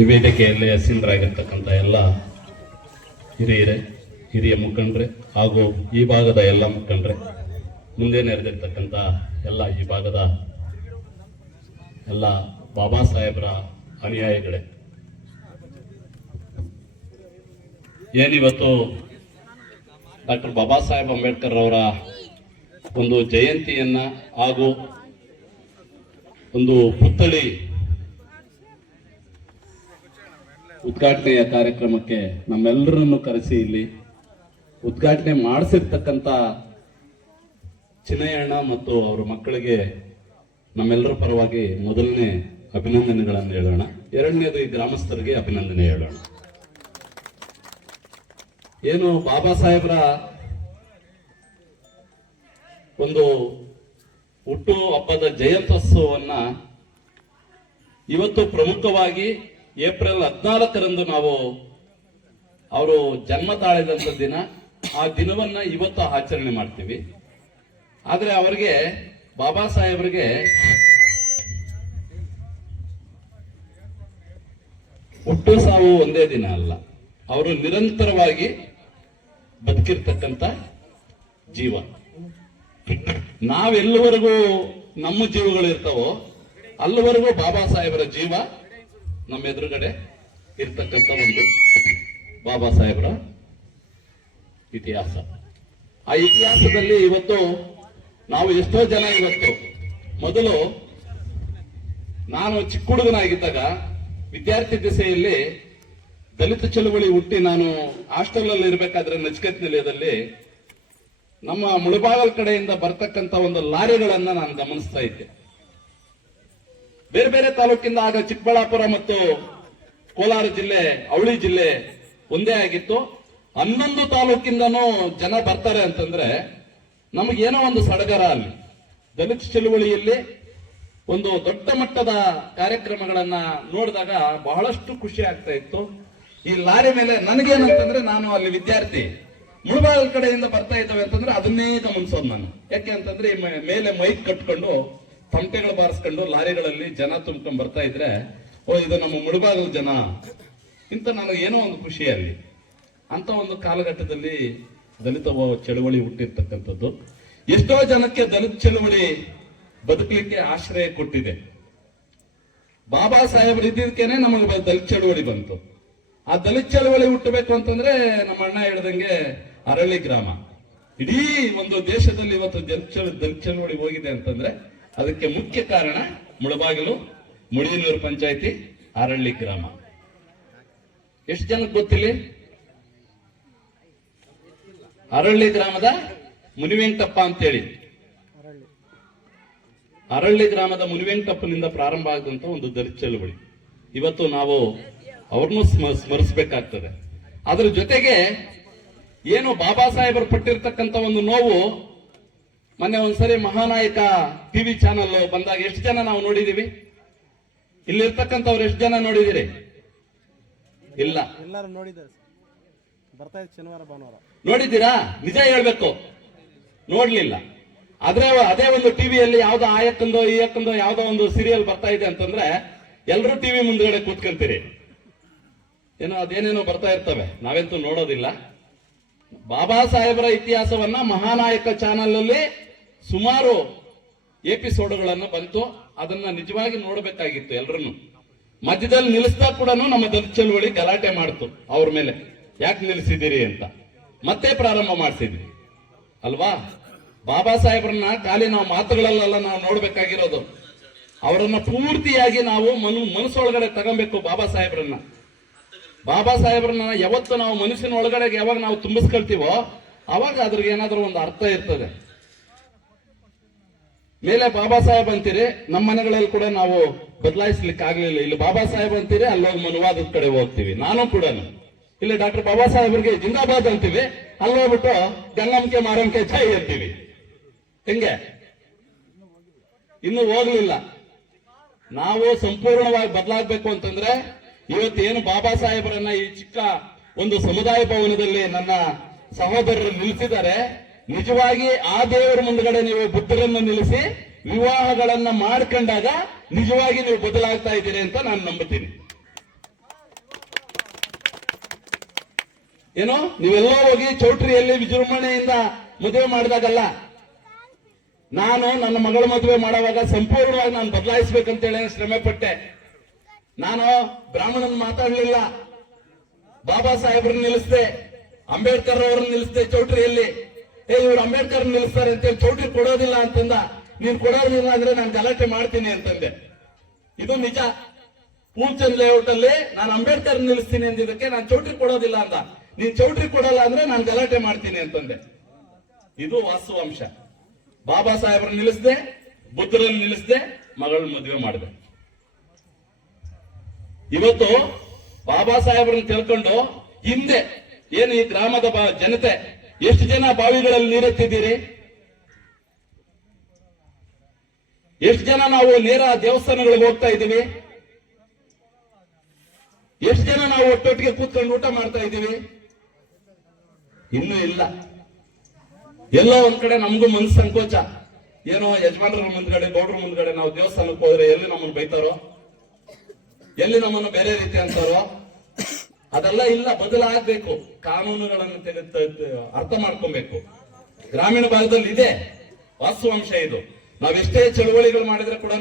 ಈ ವೇದಿಕೆಯಲ್ಲಿ ಹಸೀನರಾಗಿರ್ತಕ್ಕಂಥ ಎಲ್ಲ ಹಿರಿಯ ಮುಖಂಡ್ರೆ ಹಾಗೂ ಈ ಭಾಗದ ಎಲ್ಲ ಮುಖಂಡ್ರೆ, ಮುಂದೆ ನೆರೆದಿರ್ತಕ್ಕಂಥ ಎಲ್ಲ ಈ ಭಾಗದ ಎಲ್ಲ ಬಾಬಾ ಸಾಹೇಬರ ಅನುಯಾಯಿಗಳೇ, ಏನಿವತ್ತು ಡಾಕ್ಟರ್ ಬಾಬಾ ಸಾಹೇಬ್ ಅಂಬೇಡ್ಕರ್ ಅವರ ಒಂದು ಜಯಂತಿಯನ್ನ ಹಾಗೂ ಒಂದು ಪುತ್ಥಳಿ ಉದ್ಘಾಟನೆಯ ಕಾರ್ಯಕ್ರಮಕ್ಕೆ ನಮ್ಮೆಲ್ಲರನ್ನು ಕರೆಸಿ ಇಲ್ಲಿ ಉದ್ಘಾಟನೆ ಮಾಡಿಸಿರ್ತಕ್ಕಂಥ ಚಿನ್ನಯ್ಯಣ್ಣ ಮತ್ತು ಅವರ ಮಕ್ಕಳಿಗೆ ನಮ್ಮೆಲ್ಲರ ಪರವಾಗಿ ಮೊದಲನೇ ಅಭಿನಂದನೆಗಳನ್ನು ಹೇಳೋಣ. ಎರಡನೇದು ಈ ಗ್ರಾಮಸ್ಥರಿಗೆ ಅಭಿನಂದನೆ ಹೇಳೋಣ. ಏನು ಬಾಬಾ ಸಾಹೇಬರ ಒಂದು ಹುಟ್ಟು ಹಬ್ಬದ ಜಯಂತ್ಯೋತ್ಸವವನ್ನ ಇವತ್ತು ಪ್ರಮುಖವಾಗಿ ಏಪ್ರಿಲ್ 14ರಂದು ನಾವು ಅವರು ಜನ್ಮ ತಾಳಿದಂತ ದಿನ, ಆ ದಿನವನ್ನ ಇವತ್ತು ಆಚರಣೆ ಮಾಡ್ತೀವಿ. ಆದ್ರೆ ಅವರಿಗೆ ಬಾಬಾ ಸಾಹೇಬರಿಗೆ ಹುಟ್ಟು ಸಾವು ಒಂದೇ ದಿನ ಅಲ್ಲ, ಅವರು ನಿರಂತರವಾಗಿ ಬದುಕಿರ್ತಕ್ಕಂಥ ಜೀವ. ನಾವೆಲ್ಲವರೆಗೂ ನಮ್ಮ ಜೀವಗಳು ಇರ್ತಾವೋ ಅಲ್ಲಿವರೆಗೂ ಬಾಬಾ ಸಾಹೇಬರ ಜೀವ ನಮ್ಮ ಎದುರುಗಡೆ ಇರ್ತಕ್ಕಂಥ ಒಂದು ಬಾಬಾ ಸಾಹೇಬರ ಇತಿಹಾಸ. ಆ ಇತಿಹಾಸದಲ್ಲಿ ಇವತ್ತು ನಾವು ಎಷ್ಟೋ ಜನ ಇವತ್ತು, ಮೊದಲು ನಾನು ಚಿಕ್ಕ ಹುಡುಗನಾಗಿದ್ದಾಗ ವಿದ್ಯಾರ್ಥಿ ದಿಸೆಯಲ್ಲಿ ದಲಿತ ಚಳವಳಿ ಹುಟ್ಟಿ ನಾನು ಹಾಸ್ಟೆಲ್ ಅಲ್ಲಿ ಇರ್ಬೇಕಾದ್ರೆ ನಚಿಕೇತ್ ನಿಲಯದಲ್ಲಿ ನಮ್ಮ ಮುಳಬಾಗಲ್ ಕಡೆಯಿಂದ ಬರ್ತಕ್ಕಂಥ ಒಂದು ಲಾರಿಗಳನ್ನ ನಾನು ಗಮನಿಸ್ತಾ ಇದ್ದೆ. ಬೇರೆ ಬೇರೆ ತಾಲೂಕಿಂದ, ಆಗ ಚಿಕ್ಕಬಳ್ಳಾಪುರ ಮತ್ತು ಕೋಲಾರ ಜಿಲ್ಲೆ, ಅವಳಿ ಜಿಲ್ಲೆ ಒಂದೇ ಆಗಿತ್ತು. 11 ತಾಲೂಕಿಂದನೂ ಜನ ಬರ್ತಾರೆ ಅಂತಂದ್ರೆ ನಮಗೇನೋ ಒಂದು ಸಡಗರ. ಅಲ್ಲಿ ದಲಿತ ಚಳುವಳಿಯಲ್ಲಿ ಒಂದು ದೊಡ್ಡ ಮಟ್ಟದ ಕಾರ್ಯಕ್ರಮಗಳನ್ನ ನೋಡಿದಾಗ ಬಹಳಷ್ಟು ಖುಷಿ ಆಗ್ತಾ ಇತ್ತು. ಈ ಲಾರಿ ಮೇಲೆ ನನಗೇನಂತಂದ್ರೆ, ನಾನು ಅಲ್ಲಿ ವಿದ್ಯಾರ್ಥಿ, ಮುಳಬಾಗಲ್ ಕಡೆಯಿಂದ ಬರ್ತಾ ಇದ್ದಾವೆ ಅಂತಂದ್ರೆ ಅದನ್ನೇ ಗಮನಿಸೋದು ನಾನು. ಯಾಕೆ ಅಂತಂದ್ರೆ ಮೇಲೆ ಮೈಕ್ ಕಟ್ಕೊಂಡು ತಮಟೆಗಳು ಬಾರಿಸ್ಕೊಂಡು ಲಾರಿಗಳಲ್ಲಿ ಜನ ತುಂಬ್ಕೊಂಡ್ ಬರ್ತಾ ಇದ್ರೆ, ಓ ಇದು ನಮ್ಮ ಮುಳಬಾಗಲ್ ಜನ ಇಂತ ನನಗೆ ಏನೋ ಒಂದು ಖುಷಿ ಅಲ್ಲಿ. ಅಂತ ಒಂದು ಕಾಲಘಟ್ಟದಲ್ಲಿ ದಲಿತ ಚಳವಳಿ ಹುಟ್ಟಿರ್ತಕ್ಕಂಥದ್ದು ಎಷ್ಟೋ ಜನಕ್ಕೆ ದಲಿತ ಚಳವಳಿ ಬದುಕಲಿಕ್ಕೆ ಆಶ್ರಯ ಕೊಟ್ಟಿದೆ. ಬಾಬಾ ಸಾಹೇಬರು ಇದ್ದಿದ್ದಕ್ಕೇನೆ ನಮಗೆ ದಲಿತ ಚಳವಳಿ ಬಂತು. ಆ ದಲಿತ ಚಳವಳಿ ಹುಟ್ಟಬೇಕು ಅಂತಂದ್ರೆ ನಮ್ಮ ಅಣ್ಣ ಹೇಳ್ದಂಗೆ ಅರಳಿ ಗ್ರಾಮ, ಇಡೀ ಒಂದು ದೇಶದಲ್ಲಿ ಇವತ್ತು ದಲಿತ ಚಳವಳಿ ಹೋಗಿದೆ ಅಂತಂದ್ರೆ ಅದಕ್ಕೆ ಮುಖ್ಯ ಕಾರಣ ಮುಳಬಾಗಿಲು, ಮುಡಿಯನೂರು ಪಂಚಾಯತಿ, ಅರಳ್ಳಿ ಗ್ರಾಮ. ಎಷ್ಟು ಜನಕ್ಕೆ ಗೊತ್ತಿಲ್ಲ? ಅರಳ್ಳಿ ಗ್ರಾಮದ ಮುನಿವೆಂಕಟಪ್ಪ ಅಂತೇಳಿ, ಅರಳ್ಳಿ ಗ್ರಾಮದ ಮುನಿವೆಂಕಟಪ್ಪನಿಂದ ಪ್ರಾರಂಭ ಆಗದಂತ ಒಂದು ದಲಿತ ಚಳವಳಿ. ಇವತ್ತು ನಾವು ಅವ್ರನ್ನೂ ಸ್ಮರಿಸಬೇಕಾಗ್ತದೆ. ಅದ್ರ ಜೊತೆಗೆ ಏನು ಬಾಬಾ ಸಾಹೇಬರು ಪಟ್ಟಿರ್ತಕ್ಕಂಥ ಒಂದು ನೋವು, ಮೊನ್ನೆ ಒಂದ್ಸರಿ ಮಹಾನಾಯಕ ಟಿವಿ ಚಾನಲ್ ಬಂದಾಗ ಎಷ್ಟು ಜನ ನಾವು ನೋಡಿದೀವಿ? ಇಲ್ಲಿರ್ತಕ್ಕಂಥವ್ರು ಎಷ್ಟು ಜನ ನೋಡಿದಿರಿ? ಇಲ್ಲ, ಎಲ್ಲರೂ ನೋಡಿದ್ದಾರೆ. ಬರ್ತಾ ಇತ್ತು ಶನಿವಾರ ಭಾನುವಾರ. ನೋಡಿದ್ದೀರಾ? ನಿಜ ಹೇಳ್ಬೇಕು, ನೋಡ್ಲಿಲ್ಲ. ಆದ್ರೆ ಅದೇ ಒಂದು ಟಿವಿಯಲ್ಲಿ ಯಾವ್ದೋ ಆಯಕ್ಕಂದೋ ಈ ಅಕ್ಕಂದೋ ಯಾವ್ದೋ ಒಂದು ಸೀರಿಯಲ್ ಬರ್ತಾ ಇದೆ ಅಂತಂದ್ರೆ ಎಲ್ಲರೂ ಟಿವಿ ಮುಂದ್ಗಡೆ ಕೂತ್ಕೊಂತೀರಿ. ಏನೋ ಅದೇನೇನೋ ಬರ್ತಾ ಇರ್ತವೆ, ನಾವೆಂತೂ ನೋಡೋದಿಲ್ಲ. ಬಾಬಾ ಸಾಹೇಬರ ಇತಿಹಾಸವನ್ನ ಮಹಾನಾಯಕ ಚಾನಲ್ ಅಲ್ಲಿ ಸುಮಾರು ಎಪಿಸೋಡ್ಗಳನ್ನು ಬಂತು. ಅದನ್ನ ನಿಜವಾಗಿ ನೋಡ್ಬೇಕಾಗಿತ್ತು ಎಲ್ರನ್ನು. ಮಧ್ಯದಲ್ಲಿ ನಿಲ್ಲಿಸಿದಾಗ ಕೂಡ ನಮ್ಮ ದಲಿತ ಚಳವಳಿ ಗಲಾಟೆ ಮಾಡ್ತು ಅವ್ರ ಮೇಲೆ, ಯಾಕೆ ನಿಲ್ಲಿಸಿದಿರಿ ಅಂತ. ಮತ್ತೆ ಪ್ರಾರಂಭ ಮಾಡಿಸಿದ್ವಿ ಅಲ್ವಾ? ಬಾಬಾ ಸಾಹೇಬ್ರನ್ನ ಖಾಲಿ ನಾವು ಮಾತುಗಳಲ್ಲೆಲ್ಲ ನಾವು ನೋಡ್ಬೇಕಾಗಿರೋದು, ಅವರನ್ನ ಪೂರ್ತಿಯಾಗಿ ನಾವು ಮನಸ್ಸೊಳಗಡೆ ತಗೊಬೇಕು. ಬಾಬಾ ಸಾಹೇಬ್ರನ್ನ ಯಾವತ್ತು ನಾವು ಮನಸ್ಸಿನ ಒಳಗಡೆ ಯಾವಾಗ ನಾವು ತುಂಬಿಸ್ಕೊಳ್ತೀವೋ ಅವಾಗ ಅದ್ರಿಗೆ ಏನಾದ್ರೂ ಒಂದು ಅರ್ಥ ಇರ್ತದೆ. ಮೇಲೆ ಬಾಬಾ ಸಾಹೇಬ್ ಅಂತೀರಿ, ನಮ್ಮ ಮನೆಗಳಲ್ಲಿ ಕೂಡ ನಾವು ಬದಲಾಯಿಸ್ಲಿಕ್ಕೆ ಆಗ್ಲಿಲ್ಲ. ಇಲ್ಲಿ ಬಾಬಾ ಸಾಹೇಬ್ ಅಂತೀರಿ, ಅಲ್ಲೋಗಿ ಮನುವಾದದ ಕಡೆ ಹೋಗ್ತೀವಿ. ನಾನು ಕೂಡ ಇಲ್ಲಿ ಡಾಕ್ಟರ್ ಬಾಬಾ ಸಾಹೇಬ್ರಿಗೆ ಜಿಂದಾಬಾದ್ ಅಂತೀವಿ, ಅಲ್ಲೋಗ್ಬಿಟ್ಟು ಗಂಗಮ್ಕೆ ಮಾರಂಕೆ ಜೈ ಅಂತೀವಿ. ಹೆಂಗೆ? ಇನ್ನು ಹೋಗ್ಲಿಲ್ಲ. ನಾವು ಸಂಪೂರ್ಣವಾಗಿ ಬದಲಾಗಬೇಕು ಅಂತಂದ್ರೆ ಇವತ್ತೇನು ಬಾಬಾ ಸಾಹೇಬರನ್ನ ಈ ಚಿಕ್ಕ ಒಂದು ಸಮುದಾಯ ಭವನದಲ್ಲಿ ನನ್ನ ಸಹೋದರರು ನಿಲ್ಲಿಸಿದ್ದಾರೆ, ನಿಜವಾಗಿ ಆ ದೇವರ ಮುಂದ್ಗಡೆ ನೀವು ಬುದ್ಧರನ್ನು ನಿಲ್ಲಿಸಿ ವಿವಾಹಗಳನ್ನ ಮಾಡ್ಕೊಂಡಾಗ ನಿಜವಾಗಿ ನೀವು ಬದಲಾಗ್ತಾ ಇದ್ದೀರಿ ಅಂತ ನಾನು ನಂಬುತ್ತೀನಿ. ಏನೋ ನೀವೆಲ್ಲೋ ಹೋಗಿ ಚೌಟ್ರಿಯಲ್ಲಿ ವಿಜೃಂಭಣೆಯಿಂದ ಮದುವೆ ಮಾಡಿದಾಗಲ್ಲ, ನಾನು ನನ್ನ ಮಗಳ ಮದುವೆ ಮಾಡುವಾಗ ಸಂಪೂರ್ಣವಾಗಿ ನಾನು ಬದಲಾಯಿಸ್ಬೇಕಂತೇಳಿ ಶ್ರಮೆ ಪಟ್ಟೆ. ನಾನು ಬ್ರಾಹ್ಮಣನ್ ಮಾತಾಡ್ಲಿಲ್ಲ, ಬಾಬಾ ಸಾಹೇಬ್ರನ್ನ ನಿಲ್ಲಿಸ್ದೆ, ಅಂಬೇಡ್ಕರ್ ಅವ್ರನ್ನ ನಿಲ್ಲಿಸ್ದೆ ಚೌಟ್ರಿಯಲ್ಲಿ. ಇವ್ರು ಅಂಬೇಡ್ಕರ್ ನಿಲ್ಲಿಸ್ತಾರೆ ಅಂತೇಳಿ ಚೌಟ್ರಿ ಕೊಡೋದಿಲ್ಲ ಅಂತಂದ. ನೀನ್ ಕೊಡೋದಿಲ್ಲ ಅಂದ್ರೆ ನಾನು ಗಲಾಟೆ ಮಾಡ್ತೀನಿ ಅಂತಂದೆ. ಇದು ನಿಜ. ಪೂಲ್ಚಂದ್ ಲೇಔಟ್ ಅಲ್ಲಿ ನಾನು ಅಂಬೇಡ್ಕರ್ ನಿಲ್ಲಿಸ್ತೀನಿ ಅಂದಿದ್ದಕ್ಕೆ ನಾನು ಚೌಟ್ರಿ ಕೊಡೋದಿಲ್ಲ ಅಂದ. ನೀನ್ ಚೌಟ್ರಿ ಕೊಡಲ್ಲ ಅಂದ್ರೆ ನಾನು ಗಲಾಟೆ ಮಾಡ್ತೀನಿ ಅಂತಂದೆ. ಇದು ವಾಸ್ತವಾಂಶ. ಬಾಬಾ ಸಾಹೇಬ್ರನ್ನ ನಿಲ್ಲಿಸ್ದೆ, ಬುದ್ಧರನ್ನ ನಿಲ್ಲಿಸ್ದೆ, ಮಗಳ ಮದುವೆ ಮಾಡಿದೆ. ಇವತ್ತು ಬಾಬಾ ಸಾಹೇಬ್ರನ್ನ ತಿಳ್ಕೊಂಡು ಹಿಂದೆ ಏನು ಈ ಗ್ರಾಮದ ಜನತೆ ಎಷ್ಟು ಜನ ಬಾವಿಗಳಲ್ಲಿ ನೀರೆತ್ತಿದ್ದೀರಿ? ಎಷ್ಟು ಜನ ನಾವು ನೇರ ದೇವಸ್ಥಾನಗಳಿಗೆ ಹೋಗ್ತಾ ಇದ್ದೀವಿ? ಎಷ್ಟು ಜನ ನಾವು ಒಟ್ಟೊಟ್ಟಿಗೆ ಕೂತ್ಕೊಂಡು ಊಟ ಮಾಡ್ತಾ ಇದ್ದೀವಿ? ಇನ್ನೂ ಇಲ್ಲ. ಎಲ್ಲೋ ಒಂದ್ ಕಡೆ ನಮಗೂ ಮನಸ್ಸು ಸಂಕೋಚ. ಏನೋ ಯಜಮಾನರ ಮುಂದ್ಗಡೆ, ಗೌಡ್ರ ಮುಂದ್ಗಡೆ ನಾವು ದೇವಸ್ಥಾನಕ್ಕೆ ಹೋದ್ರೆ ಎಲ್ಲಿ ನಮ್ಮನ್ನು ಬೈತಾರೋ, ಎಲ್ಲಿ ನಮ್ಮನ್ನು ಬೇರೆ ರೀತಿ ಅಂತಾರೋ, ಅದೆಲ್ಲ ಇಲ್ಲ. ಬದಲಾಗಬೇಕು. ಕಾನೂನುಗಳನ್ನು ಅರ್ಥ ಮಾಡ್ಕೊಬೇಕು. ಗ್ರಾಮೀಣ ಭಾಗದಲ್ಲಿ ಇದೆ ವಾಸ್ತವಾಂಶ ಇದು. ನಾವೆಷ್ಟೇ ಚಳವಳಿಗಳು ಮಾಡಿದ್ರೆ ಕೂಡ,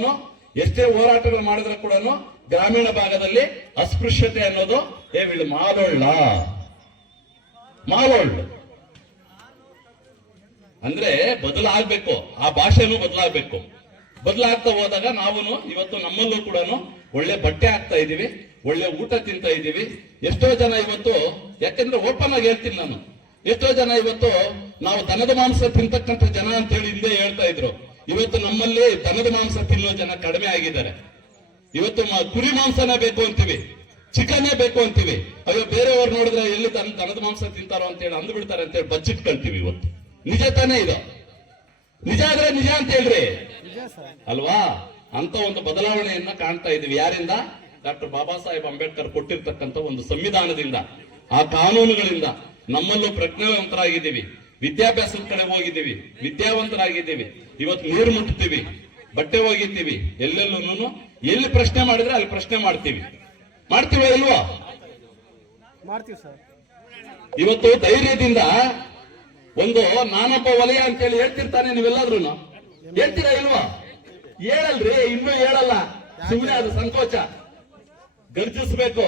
ಎಷ್ಟೇ ಹೋರಾಟಗಳು ಮಾಡಿದ್ರೆ ಕೂಡ ಗ್ರಾಮೀಣ ಭಾಗದಲ್ಲಿ ಅಸ್ಪೃಶ್ಯತೆ ಅನ್ನೋದು ಮಾಲೊಳ್ಳು ಅಂದ್ರೆ ಬದಲಾಗಬೇಕು. ಆ ಭಾಷೆನೂ ಬದಲಾಗಬೇಕು. ಬದಲಾಗ್ತಾ ಹೋದಾಗ ನಾವು ಇವತ್ತು ನಮ್ಮಲ್ಲೂ ಕೂಡ ಒಳ್ಳೆ ಬಟ್ಟೆ ಹಾಕ್ತಾ ಇದೀವಿ, ಒಳ್ಳೆ ಊಟ ತಿಂತಾ ಇದೀವಿ. ಎಷ್ಟೋ ಜನ ಇವತ್ತು, ಯಾಕೆಂದ್ರೆ ಓಪನ್ ಆಗಿ ಹೇಳ್ತೀನಿ ನಾನು, ಎಷ್ಟೋ ಜನ ಇವತ್ತು ನಾವು ದನದ ಮಾಂಸ ತಿಂತಕ್ಕಂಥ ಜನ ಅಂತ ಹೇಳಿ ಹಿಂದೆ ಹೇಳ್ತಾ ಇದ್ರು. ಇವತ್ತು ನಮ್ಮಲ್ಲಿ ದನದ ಮಾಂಸ ತಿನ್ನೋ ಜನ ಕಡಿಮೆ ಆಗಿದ್ದಾರೆ. ಇವತ್ತು ಕುರಿ ಮಾಂಸನೇ ಬೇಕು ಅಂತೀವಿ, ಚಿಕನ್ನೇ ಬೇಕು ಅಂತೀವಿ. ಅಯ್ಯೋ ಬೇರೆಯವ್ರು ನೋಡಿದ್ರೆ ಎಲ್ಲಿ ದನದ ಮಾಂಸ ತಿಂತಾರೋ ಅಂತ ಹೇಳಿ ಅಂದ್ಬಿಡ್ತಾರೆ ಅಂತ ಹೇಳಿ ಬಚ್ಚಿಟ್ಕೊಳ್ತೀವಿ. ಇವತ್ತು ನಿಜ ತಾನೇ ಇದು? ನಿಜ ಆದ್ರೆ ನಿಜ ಅಂತ ಹೇಳ್ರಿ ಅಲ್ವಾ? ಅಂತ ಒಂದು ಬದಲಾವಣೆಯನ್ನ ಕಾಣ್ತಾ ಇದೀವಿ. ಯಾರಿಂದ? ಡಾಕ್ಟರ್ ಬಾಬಾ ಸಾಹೇಬ್ ಅಂಬೇಡ್ಕರ್ ಕೊಟ್ಟಿರ್ತಕ್ಕಂಥ ಒಂದು ಸಂವಿಧಾನದಿಂದ, ಆ ಕಾನೂನುಗಳಿಂದ ನಮ್ಮಲ್ಲೂ ಪ್ರಜ್ಞಾವಂತರಾಗಿದ್ದೀವಿ, ವಿದ್ಯಾಭ್ಯಾಸದ ಕಡೆ ಹೋಗಿದ್ದೀವಿ, ವಿದ್ಯಾವಂತರಾಗಿದ್ದೀವಿ. ಇವತ್ತು ನೀರು ಮುಟ್ತೀವಿ, ಬಟ್ಟೆ ಒಗಿತೀವಿ, ಎಲ್ಲೆಲ್ಲೂ ಎಲ್ಲಿ ಪ್ರಶ್ನೆ ಮಾಡಿದ್ರೆ ಅಲ್ಲಿ ಪ್ರಶ್ನೆ ಮಾಡ್ತೀವಿ ಇಲ್ವಾ? ಮಾಡ್ತೀವಿ ಸರ್. ಇವತ್ತು ಧೈರ್ಯದಿಂದ ಒಂದು ನಾನೊಬ್ಬ ವಲಯ ಅಂತೇಳಿ ಹೇಳ್ತಿರ್ತಾನೆ. ನೀವೆಲ್ಲಾದ್ರೂ ಹೇಳ್ತೀರಾ ಇಲ್ವಾ? ಹೇಳಲ್ರಿ, ಇನ್ನೂ ಹೇಳಲ್ಲ. ಸುಮ್ಮನೆ ಅದು ಸಂಕೋಚ. ಗರ್ಜಿಸ್ಬೇಕು.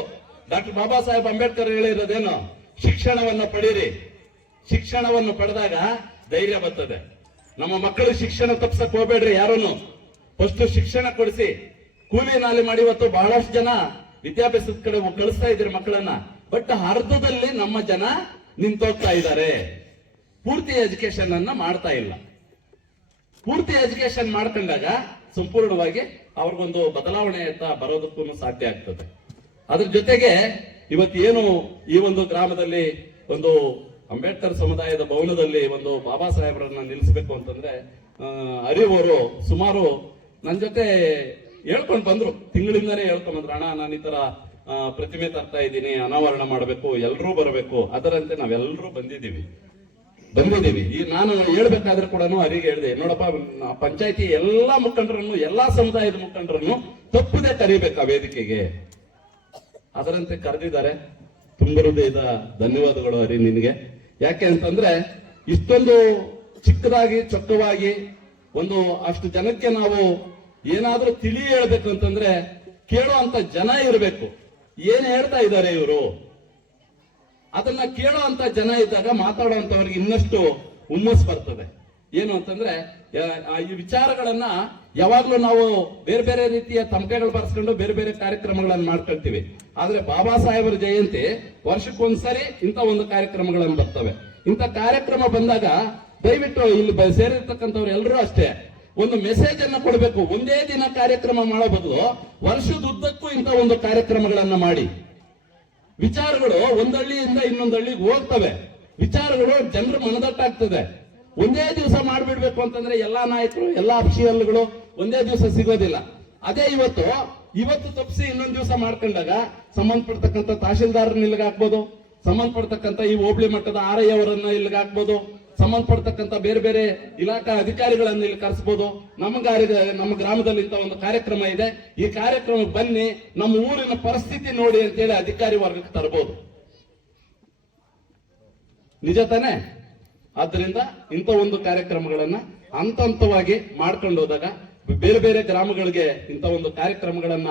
ಡಾಕ್ಟರ್ ಬಾಬಾ ಸಾಹೇಬ್ ಅಂಬೇಡ್ಕರ್ ಹೇಳಿರೋದೇನು? ಶಿಕ್ಷಣವನ್ನು ಪಡೀರಿ. ಶಿಕ್ಷಣವನ್ನು ಪಡೆದಾಗ ಧೈರ್ಯ ಬರ್ತದೆ. ನಮ್ಮ ಮಕ್ಕಳು ಶಿಕ್ಷಣ ತಪ್ಸಕ್ ಹೋಗ್ಬೇಡ್ರಿ ಯಾರನ್ನು. ಫಸ್ಟ್ ಶಿಕ್ಷಣ ಕೊಡಿಸಿ. ಕೂಲಿ ನಾಲಿ ಮಾಡಿ ಇವತ್ತು ಬಹಳಷ್ಟು ಜನ ವಿದ್ಯಾಭ್ಯಾಸದ ಕಡೆ ಕಳಿಸ್ತಾ ಇದ್ರಿ ಮಕ್ಕಳನ್ನ. ಬಟ್ ಅರ್ಧದಲ್ಲಿ ನಮ್ಮ ಜನ ನಿಂತೋಗ್ತಾ ಇದ್ದಾರೆ. ಪೂರ್ತಿ ಎಜುಕೇಶನ್ ಅನ್ನ ಮಾಡ್ತಾ ಇಲ್ಲ. ಪೂರ್ತಿ ಎಜುಕೇಶನ್ ಮಾಡ್ಕೊಂಡಾಗ ಸಂಪೂರ್ಣವಾಗಿ ಅವ್ರಿಗೊಂದು ಬದಲಾವಣೆ ಅಂತ ಬರೋದಕ್ಕೂ ಸಾಧ್ಯ ಆಗ್ತದೆ. ಅದ್ರ ಜೊತೆಗೆ ಇವತ್ತೇನು ಈ ಒಂದು ಗ್ರಾಮದಲ್ಲಿ ಒಂದು ಅಂಬೇಡ್ಕರ್ ಸಮುದಾಯದ ಭವನದಲ್ಲಿ ಒಂದು ಬಾಬಾ ಸಾಹೇಬ್ರನ್ನ ನಿಲ್ಲಿಸಬೇಕು ಅಂತಂದ್ರೆ ಅರಿವರು ಸುಮಾರು ನನ್ನ ಜೊತೆ ಹೇಳ್ಕೊಂಡ್ ಬಂದ್ರು. ತಿಂಗಳಿಂದಾನೇ ಹೇಳ್ಕೊಂಡ್ ಬಂದ್ರು, ಅಣ್ಣ ನಾನು ಈ ತರ ಪ್ರತಿಮೆ ತರ್ತಾ ಇದ್ದೀನಿ, ಅನಾವರಣ ಮಾಡಬೇಕು, ಎಲ್ಲರೂ ಬರಬೇಕು. ಅದರಂತೆ ನಾವೆಲ್ಲರೂ ಬಂದಿದ್ದೀವಿ. ಈ ನಾನು ಹೇಳ್ಬೇಕಾದ್ರೆ ಕೂಡ ಅರಿಗೆ ಹೇಳಿದೆ, ನೋಡಪ್ಪ ಪಂಚಾಯತಿ ಎಲ್ಲಾ ಮುಖಂಡರನ್ನು, ಎಲ್ಲಾ ಸಮುದಾಯದ ಮುಖಂಡರನ್ನು ತಪ್ಪದೆ ಕರಿಬೇಕು ಆ ವೇದಿಕೆಗೆ. ಅದರಂತೆ ಕರೆದಿದ್ದಾರೆ. ತುಂಬ ಹೃದಯದ ಧನ್ಯವಾದಗಳು ಹರಿ ನಿನಗೆ. ಯಾಕೆ ಅಂತಂದ್ರೆ ಇಷ್ಟೊಂದು ಚಿಕ್ಕದಾಗಿ ಚೊಕ್ಕವಾಗಿ ಒಂದು ಅಷ್ಟು ಜನಕ್ಕೆ ನಾವು ಏನಾದ್ರೂ ತಿಳಿ ಹೇಳ್ಬೇಕು ಅಂತಂದ್ರೆ ಕೇಳೋ ಅಂತ ಜನ ಇರಬೇಕು. ಏನ್ ಹೇಳ್ತಾ ಇದ್ದಾರೆ ಇವರು, ಅದನ್ನ ಕೇಳೋ ಅಂತ ಜನ ಇದ್ದಾಗ ಮಾತಾಡುವಂತವ್ರಿಗೆ ಇನ್ನಷ್ಟು ಹುಮ್ಮಸ್ ಬರ್ತದೆ. ಏನು ಅಂತಂದ್ರೆ ಈ ವಿಚಾರಗಳನ್ನ ಯಾವಾಗ್ಲೂ ನಾವು ಬೇರೆ ಬೇರೆ ರೀತಿಯ ತಮಟೆಗಳು ಬರ್ಸ್ಕೊಂಡು ಬೇರೆ ಬೇರೆ ಕಾರ್ಯಕ್ರಮಗಳನ್ನ ಮಾಡ್ಕೊಳ್ತೀವಿ. ಆದ್ರೆ ಬಾಬಾ ಸಾಹೇಬರ ಜಯಂತಿ ವರ್ಷಕ್ಕೊಂದ್ಸರಿ ಇಂಥ ಒಂದು ಕಾರ್ಯಕ್ರಮಗಳನ್ನು ಬರ್ತವೆ. ಇಂಥ ಕಾರ್ಯಕ್ರಮ ಬಂದಾಗ ದಯವಿಟ್ಟು ಇಲ್ಲಿ ಸೇರಿರ್ತಕ್ಕಂಥವ್ರು ಎಲ್ಲರೂ ಅಷ್ಟೇ ಒಂದು ಮೆಸೇಜ್ ಅನ್ನ ಕೊಡಬೇಕು. ಒಂದೇ ದಿನ ಕಾರ್ಯಕ್ರಮ ಮಾಡೋ ಬದಲು ವರ್ಷದ ಉದ್ದಕ್ಕೂ ಇಂಥ ಒಂದು ಕಾರ್ಯಕ್ರಮಗಳನ್ನ ಮಾಡಿ. ವಿಚಾರಗಳು ಒಂದಳ್ಳಿಯಿಂದ ಇನ್ನೊಂದು ಹಳ್ಳಿಗೆ ಹೋಗ್ತವೆ. ವಿಚಾರಗಳು ಜನರ ಮನದಟ್ಟಾಗ್ತದೆ. ಒಂದೇ ದಿವಸ ಮಾಡ್ಬಿಡ್ಬೇಕು ಅಂತಂದ್ರೆ ಎಲ್ಲಾ ನಾಯಕರು, ಎಲ್ಲಾ ಅಫಿಷಿಯಲ್ಗಳು ಒಂದೇ ದಿವಸ ಸಿಗೋದಿಲ್ಲ. ಅದೇ ಇವತ್ತು ತಪ್ಪಿಸಿ ಇನ್ನೊಂದು ದಿವಸ ಮಾಡ್ಕೊಂಡಾಗ ಸಂಬಂಧಪಡ್ತಕ್ಕಂಥ ತಹಶೀಲ್ದಾರನ್ನ ಇಲ್ಲಿಗೆ ಹಾಕ್ಬೋದು, ಸಂಬಂಧಪಡ್ತಕ್ಕಂಥ ಈ ಹೋಬಳಿ ಮಟ್ಟದ RI ಅವರನ್ನ ಇಲ್ಲಿಗೆ ಹಾಕ್ಬೋದು, ಸಂಬಂಧಪಡ್ತಕ್ಕಂಥ ಬೇರೆ ಬೇರೆ ಇಲಾಖಾ ಅಧಿಕಾರಿಗಳನ್ನ ಇಲ್ಲಿ ಕರೆಸಬಹುದು. ನಮ್ಮ ಗ್ರಾಮದಲ್ಲಿ ಇಂಥ ಒಂದು ಕಾರ್ಯಕ್ರಮ ಇದೆ, ಈ ಕಾರ್ಯಕ್ರಮಕ್ಕೆ ಬನ್ನಿ, ನಮ್ಮ ಊರಿನ ಪರಿಸ್ಥಿತಿ ನೋಡಿ ಅಂತೇಳಿ ಅಧಿಕಾರಿ ವರ್ಗಕ್ಕೆ ತರಬಹುದು. ನಿಜ ತಾನೆ? ಆದ್ದರಿಂದ ಇಂಥ ಒಂದು ಕಾರ್ಯಕ್ರಮಗಳನ್ನ ಹಂತ ಹಂತವಾಗಿ ಮಾಡ್ಕೊಂಡು ಹೋದಾಗ ಬೇರೆ ಬೇರೆ ಗ್ರಾಮಗಳಿಗೆ ಇಂಥ ಒಂದು ಕಾರ್ಯಕ್ರಮಗಳನ್ನ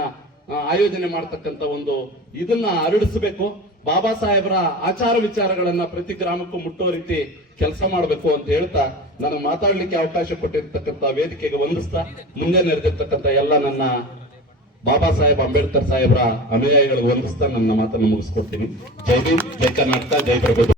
ಆಯೋಜನೆ ಮಾಡ್ತಕ್ಕಂಥ ಒಂದು ಇದನ್ನ ಹರಡಿಸಬೇಕು. ಬಾಬಾ ಸಾಹೇಬರ ಆಚಾರ ವಿಚಾರಗಳನ್ನ ಪ್ರತಿ ಗ್ರಾಮಕ್ಕೂ ಮುಟ್ಟುವ ರೀತಿ ಕೆಲಸ ಮಾಡಬೇಕು ಅಂತ ಹೇಳ್ತಾ ನನಗೆ ಮಾತಾಡ್ಲಿಕ್ಕೆ ಅವಕಾಶ ಕೊಟ್ಟಿರ್ತಕ್ಕಂಥ ವೇದಿಕೆಗೆ ವಂದಿಸ್ತಾ ಮುಂದೆ ನೆರೆದಿರ್ತಕ್ಕಂಥ ಎಲ್ಲ ನನ್ನ ಬಾಬಾ ಸಾಹೇಬ್ ಅಂಬೇಡ್ಕರ್ ಸಾಹೇಬರ ಅನುಯಾಯಿಗಳಿಗೆ ವಂದಿಸ್ತಾ ನನ್ನ ಮಾತನ್ನು ಮುಗಿಸ್ಕೊಡ್ತೀನಿ. ಜೈ ಭೀಮ್, ಜೈ ಕರ್ನಾಟಕ, ಜೈ ಪ್ರಭು.